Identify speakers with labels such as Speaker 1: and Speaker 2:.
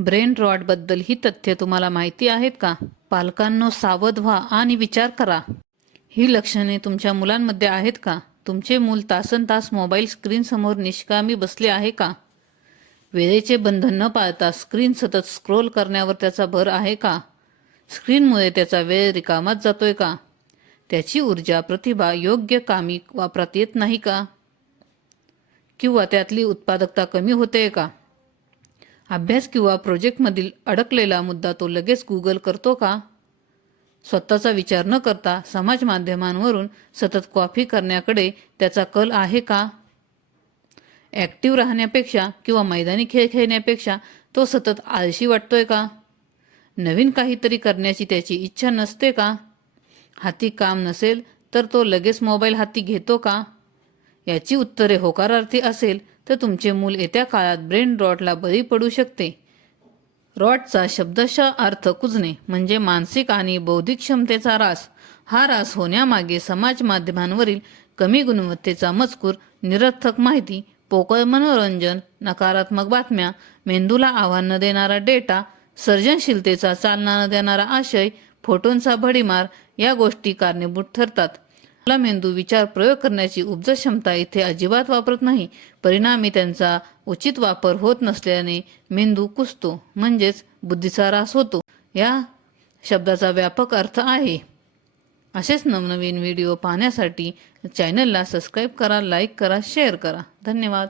Speaker 1: Brain रॉडबद्दल ही तथ्य तुम्हाला माहिती आहेत का? पालकांनो सावध व्हा आणि विचार करा. ही लक्षणे तुमच्या मुलांमध्ये आहेत का? तुमचे मूल तासन तास मोबाईल स्क्रीनसमोर निष्कामी बसले आहे का? वेळेचे बंधन न पाळता स्क्रीन सतत स्क्रोल करण्यावर त्याचा भर आहे का? स्क्रीनमुळे त्याचा वेळ रिकामाच जातोय का? त्याची ऊर्जा प्रतिभा योग्य कामी वापरात येत नाही का? किंवा त्यातली उत्पादकता कमी होते का? अभ्यास किंवा प्रोजेक्टमधील अडकलेला मुद्दा तो लगेच गुगल करतो का? स्वतःचा विचार न करता समाज माध्यमांवरून सतत कॉफी करण्याकडे त्याचा कल आहे का? ॲक्टिव्ह राहण्यापेक्षा किंवा मैदानी खेळ खेळण्यापेक्षा तो सतत आळशी वाटतोय का? नवीन काहीतरी करण्याची त्याची इच्छा नसते का? हाती काम नसेल तर तो लगेच मोबाईल हाती घेतो का? याची उत्तरे होकारार्थी असेल तर तुमचे मूल येत्या काळात ब्रेन रॉटला बळी पडू शकते. रॉटचा शब्दशः अर्थ कुजणे म्हणजे मानसिक आणि बौद्धिक क्षमतेचा रास हा रास होण्यामागे समाज माध्यमांवरील कमी गुणवत्तेचा मजकूर निरर्थक माहिती पोकळ मनोरंजन नकारात्मक बातम्या मेंदूला आव्हान न देणारा डेटा सर्जनशीलतेचा चालना न देणारा आशय फोटोंचा भडीमार या गोष्टी कारणीभूत ठरतात. आपला मेंदू विचार प्रयोग करण्याची उपज क्षमता इथे अजिबात वापरत नाही. परिणामी त्यांचा उचित वापर होत नसल्याने मेंदू कुसतो म्हणजेच बुद्धीचा ऱ्हास होतो. या शब्दाचा व्यापक अर्थ आहे. असेच नवनवीन व्हिडिओ पाहण्यासाठी चॅनलला सबस्क्राईब करा लाईक करा शेअर करा. धन्यवाद.